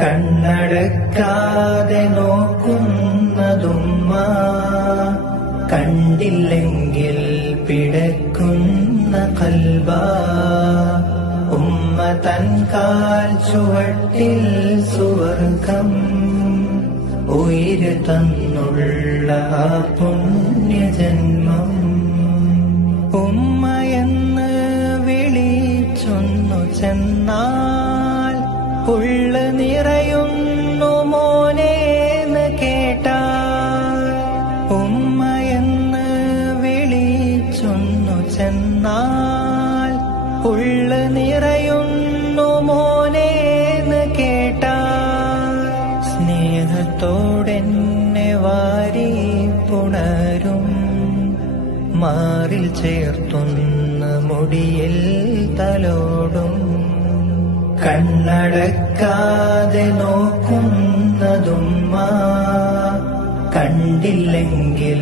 കണ്ണടക്കാതെ നോക്കുന്നതുമ്മ, കണ്ടില്ലെങ്കിൽ പിടക്കുന്ന കൽബാ. ഉമ്മ തൻ കാൽ ചുവട്ടിൽ സുവർഗം ഉയിര് തന്നുള്ള ആ പുണ്യജന്മം. ഉമ്മയെന്ന് വിളിച്ചൊന്നു ചെന്നാൽ ഉള്ളു നിറയുന്നു മോനേന്ന് കേട്ടാൽ. ഉമ്മയെന്ന് വിളിച്ചൊന്നു ചെന്നാൽ ഉള്ളു നിറയുന്നു മോനേന്ന് കേട്ടാൽ. സ്നേഹത്തോടെന്നെ വാരി പുണരും, മാറിൽ ചേർത്തുന്ന മുടിയിൽ തലോടും. കണ്ണടക്കാതെ നോക്കുന്നതുമ്മ, കണ്ടില്ലെങ്കിൽ